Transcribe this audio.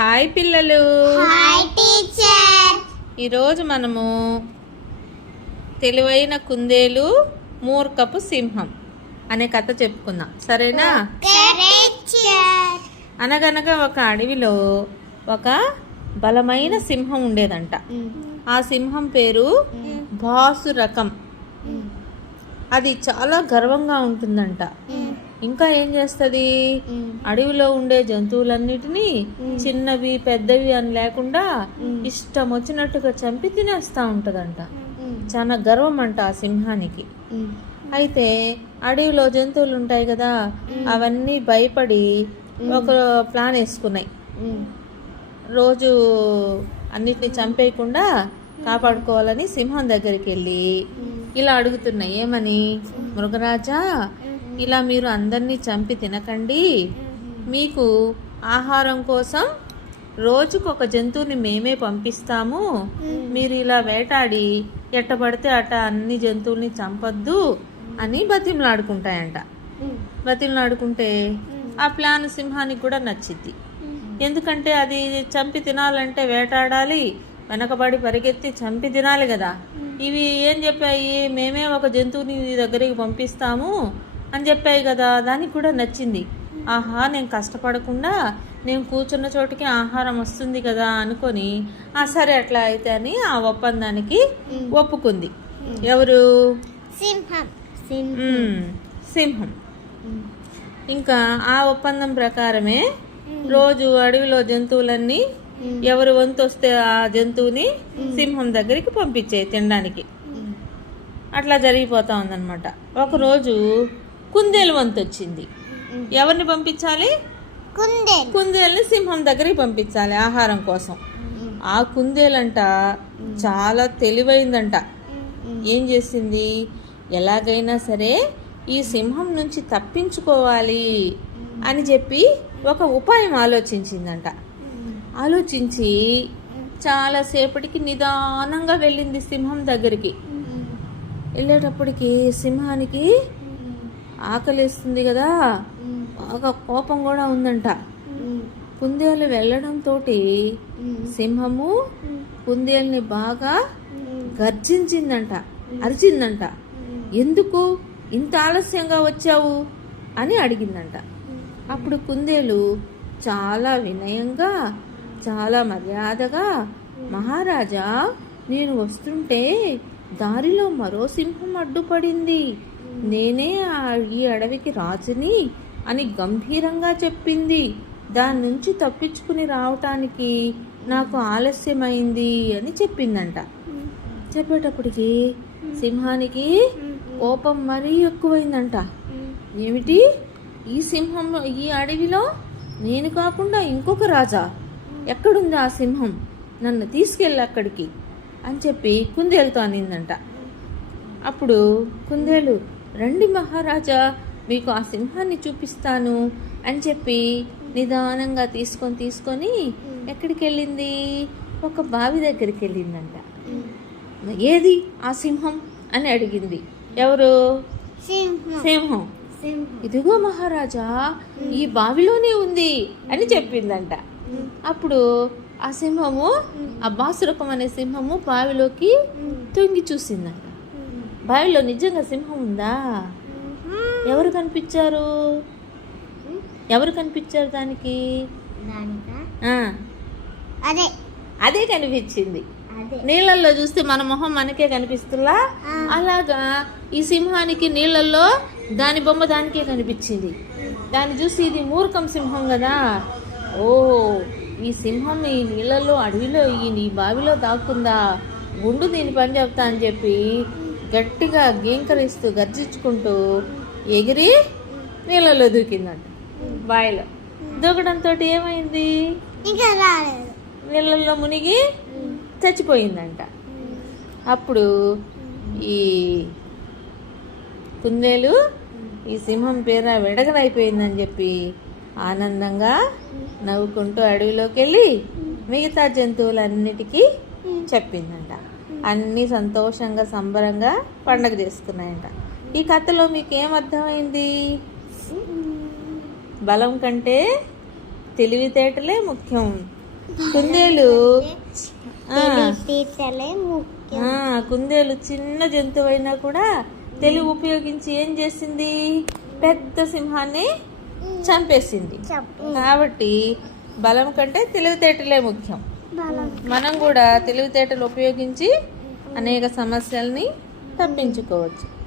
Hi పిల్లలు. Hi teacher. ఈరోజు మనము తెలివైన కుందేలు మూర్ఖపు సింహం అనే కథ చెప్పుకుందాం, సరేనా? అనగనగా ఒక అడవిలో ఒక బలమైన సింహం ఉండేదంట. ఆ సింహం పేరు భాసురకం. అది చాలా గర్వంగా ఉంటుందంట. ఇంకా ఏం చేస్తుంది, అడవిలో ఉండే జంతువులన్నిటినీ చిన్నవి పెద్దవి అని లేకుండా ఇష్టం వచ్చినట్టుగా చంపి తినేస్తూ ఉంటుందంట. చాలా గర్వం అంట ఆ సింహానికి. అయితే అడవిలో జంతువులు ఉంటాయి కదా, అవన్నీ భయపడి ఒక ప్లాన్ వేసుకున్నాయి. రోజు అన్నిటిని చంపేయకుండా కాపాడుకోవాలని సింహం దగ్గరికి వెళ్ళి ఇలా అడుగుతున్నాయి. ఏమని? మృగరాజా, ఇలా మీరు అందరినీ చంపి తినకండి, మీకు ఆహారం కోసం రోజుకు ఒక జంతువుని మేమే పంపిస్తాము, మీరు ఇలా వేటాడి ఎట్టబడితే అట అన్ని జంతువుల్ని చంపొద్దు అని బతిమలాడుకుంటాయంట. బతిమలాడుకుంటే ఆ ప్లాన్ సింహానికి కూడా నచ్చింది. ఎందుకంటే అది చంపి తినాలంటే వేటాడాలి, వెనకబడి పరిగెత్తి చంపి తినాలి కదా. ఇవి ఏం చెప్పాయి, మేమే ఒక జంతువుని దగ్గరికి పంపిస్తాము అని చెప్పాయి కదా. దానికి కూడా నచ్చింది. ఆహా, నేను కష్టపడకుండా నేను కూర్చున్న చోటికి ఆహారం వస్తుంది కదా అనుకొని సరే అట్లా అయితే అని ఆ ఒప్పందానికి ఒప్పుకుంది. ఎవరు? సింహం. ఇంకా ఆ ఒప్పందం ప్రకారమే రోజు అడవిలో జంతువులన్నీ ఎవరు వంతు వస్తే ఆ జంతువుని సింహం దగ్గరికి పంపించే తినడానికి. అట్లా జరిగిపోతా ఉందన్నమాట. ఒకరోజు కుందేలు వంతు వచ్చింది. ఎవరిని పంపించాలి? కుందేలుని సింహం దగ్గరికి పంపించాలి ఆహారం కోసం. ఆ కుందేలంట చాలా తెలివైందంట. ఏం చేసింది, ఎలాగైనా సరే ఈ సింహం నుంచి తప్పించుకోవాలి అని చెప్పి ఒక ఉపాయం ఆలోచించిందంట. ఆలోచించి చాలాసేపటికి నిదానంగా వెళ్ళింది సింహం దగ్గరికి. వెళ్ళేటప్పటికి సింహానికి ఆకలిస్తుంది కదా, బాగా కోపం కూడా ఉందంట. కుందేలు వెళ్ళడంతో సింహము కుందేలుని బాగా గర్జించిందంట, అరిచిందంట. ఎందుకు ఇంత ఆలస్యంగా వచ్చావు అని అడిగిందంట. అప్పుడు కుందేలు చాలా వినయంగా, చాలా మర్యాదగా, మహారాజా, నేను వస్తుంటే దారిలో మరో సింహం అడ్డుపడింది, నేనే ఈ అడవికి రాజుని అని గంభీరంగా చెప్పింది, దాని నుంచి తప్పించుకుని రావటానికి నాకు ఆలస్యమైంది అని చెప్పిందంట. చెప్పేటప్పటికి సింహానికి కోపం మరీ ఎక్కువైందంట. ఏమిటి, ఈ సింహంలో ఈ అడవిలో నేను కాకుండా ఇంకొక రాజా? ఎక్కడుంది ఆ సింహం? నన్ను తీసుకెళ్ళి అక్కడికి అని చెప్పి కుందేలుతో అనిందంట. అప్పుడు కుందేలు, రండి మహారాజా, మీకు ఆ సింహాన్ని చూపిస్తాను అని చెప్పి నిదానంగా తీసుకొని ఎక్కడికి వెళ్ళింది? ఒక బావి దగ్గరికి వెళ్ళిందంట. ఏది ఆ సింహం అని అడిగింది. ఎవరు? సింహం. ఇదిగో మహారాజా, ఈ బావిలోనే ఉంది అని చెప్పిందంట. అప్పుడు ఆ సింహము, ఆ భాసురకం అనే సింహము బావిలోకి తొంగి చూసిందంట. బావిలో నిజంగా సింహం ఉందా? ఎవరు కనిపించారు? దానికి? అదే కనిపించింది. నీళ్ళల్లో చూస్తే మన మొహం మనకే కనిపిస్తుందా? అలాగా ఈ సింహానికి నీళ్ళల్లో దాని బొమ్మ దానికే కనిపించింది. దాన్ని చూసి ఇది మూర్ఖం సింహం కదా, ఓ ఈ సింహం ఈ నీళ్ళల్లో అడవిలో ఈ బావిలో దాక్కుందా, గుండు దీని పని చెప్తా అని చెప్పి గట్టిగా గేంకరిస్తూ గర్జించుకుంటూ ఎగిరి నీళ్ళలో దూకిందంట. బావిలో దూకడంతో ఏమైంది, నీళ్ళల్లో మునిగి చచ్చిపోయిందంట. అప్పుడు ఈ కుందేలు ఈ సింహం పేర విడగలైపోయిందని చెప్పి ఆనందంగా నవ్వుకుంటూ అడవిలోకి వెళ్ళి మిగతా జంతువులన్నిటికీ చెప్పిందంట. అన్నీ సంతోషంగా సంబరంగా పండగ చేసుకున్నాయంట. ఈ కథలో మీకు ఏం అర్థమైంది? బలం కంటే తెలివితేటలే ముఖ్యం కుందేలు ఆ, తెలివితేటలే ముఖ్యం. కుందేలు చిన్న జంతువు అయినా కూడా తెలివి ఉపయోగించి ఏం చేసింది, పెద్ద సింహాన్ని చంపేసింది. కాబట్టి బలం కంటే తెలివితేటలే ముఖ్యం. మనం కూడా తెలివితేటలు ఉపయోగించి అనేక సమస్యల్ని తప్పించుకోవచ్చు.